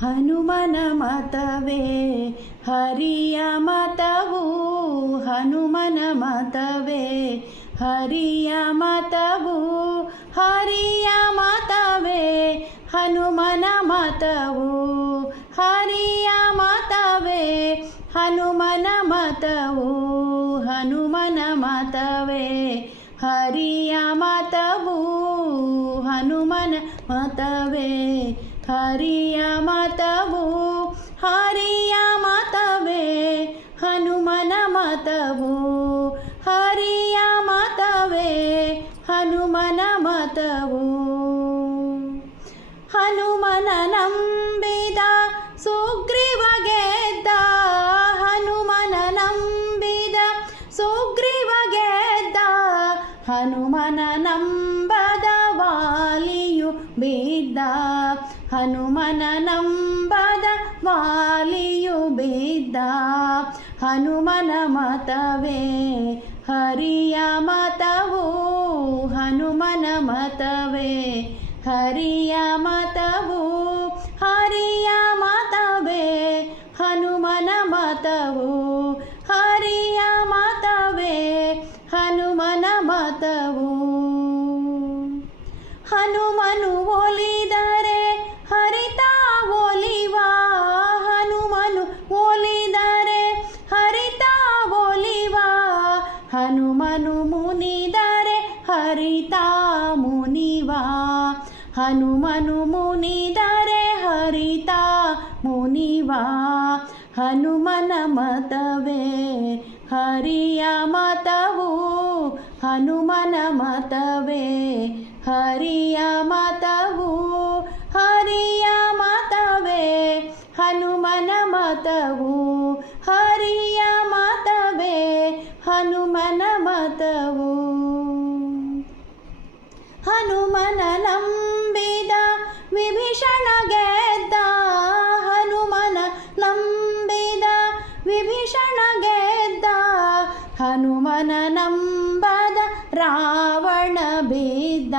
ಹನುಮನ ಮತವೇ ಹರಿಯ ಮತವು, ಹನುಮನ ಮತವೇ ಹರಿಯ ಮತವು, ಹರಿಯ ಮತವೇ ಹನುಮನ ಮತವು, ಹರಿಯ ಮತವೇ ಹನುಮನ ಮತವು, ಹನುಮನ ಮತವೇ ಹರಿಯ ಮತವು, ಹನುಮನ ಮತವೇ ಹರಿಯ ಮತವು, ಹರಿಯ ಮತವೇ ಹನುಮನ ಮತವು, ಹರಿಯ ಮತವೇ ಹನುಮನ ಮತವು. ಹನುಮನ ನಂಬಿದ ಸುಗ್ರೀವ ಗೆದ್ದ, ಹನುಮನ ನಂಬಿದ ಸುಗ್ರೀವ ಗೆದ್ದ, ಹನುಮನ ನಂಬದ ವಾಲಿಯು ಬಿದ್ದ, ಹನುಮನ ನಂಬದ ವಾಲಿಯು ಬಿದ್ದ, ಹನುಮನ ಮತವೇ ಹರಿಯ ಮತವು, ಹನುಮನ ಮತವೇ ಹರಿಯ ಮತವು, ಹರಿಯ ಮತವೇ ಹನುಮನ ಮತವು, ಹರಿಯ ಮತವೇ ಹನುಮನ ಮತವು. ಹನುಮನು ಒಲಿದರೆ ಹರಿತ ಒಲಿವ, ಹನುಮನು ಒಲಿದರೆ ಹರಿತ ಒಲಿವ, ಹನುಮನು ಮುನಿದರೆ ಹರಿತ ಮುನಿವ, ಹನುಮನು ಮುನಿದರೆ ಹರಿತ ಮುನಿವ, ಹನುಮನ ಮತವೇ ಹರಿಯ ಮತವು, ಹನುಮನ ಮತವೇ ಹರಿಯ ಮತವು, ಹರಿಯ ಮತವೇ ಹನುಮನ ಮತವು, ಹರಿಯ ಮತವೇ ಹನುಮನ ಮತವು. ಹನುಮನ ನಂಬಿದ ವಿಭೀಷಣ ಗೆದ್ದ, ಹನುಮನ ನಂಬಿದ ವಿಭೀಷಣ ಗೆದ್ದ, ಹನುಮನ ನಂಬದ ರಾವಣ ಬಿದ್ದ,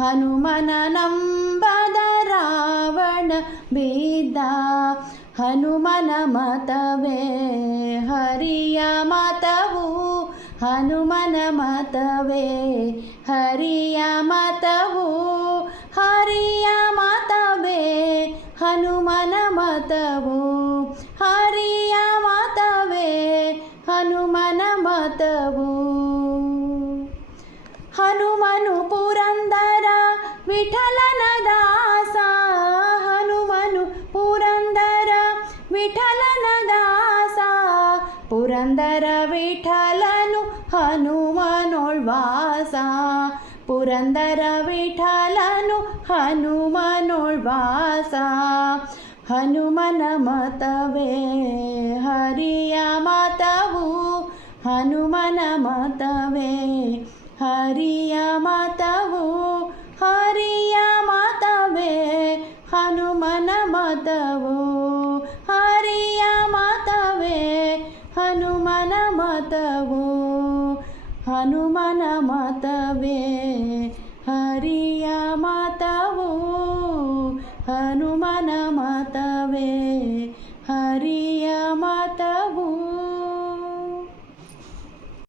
ಹನುಮನ ನಂಬದ ರಾವಣ ಬಿದ್ದ, ಹನುಮನ ಮತವೇ ಹರಿಯ ಮತವು, ಹನುಮನ ಮತವೇ ಹರಿಯ ಮತವು, ಹರಿಯ ಮತವೇ ಹನುಮನ ಮತವು, ಹರಿಯ ಮತವೇ ಹನುಮನ ಮತವು. ಹನುಮನು ಪುರಂದರ ವಿಠಲನ ದಾಸ, ಹನುಮನು ಪುರಂದರ ವಿಠಲನ ದಾಸ, ಪುರಂದರ ವಿಠಲನು ಹನುಮನೊಳ್ವಾಸ, ಪುರಂದರ ವಿಠಲನು ಹನುಮನೊಳ್ವಾಸ, ಹನುಮನ ಮತವೇ ಹರಿಯ ಮತವು, ಹನುಮನ ಮತವೇ ಹರಿಯ ಮತವು, ಹರಿಯ ಮತವೇ ಹನುಮನ ಮತವು, ಹರಿಯ ಮತವೇ ಹನುಮನ ಮತವು, ಹನುಮನ ಮತವೇ ಹರಿಯ ಮತವು, ಹನುಮನ ಮತವೇ.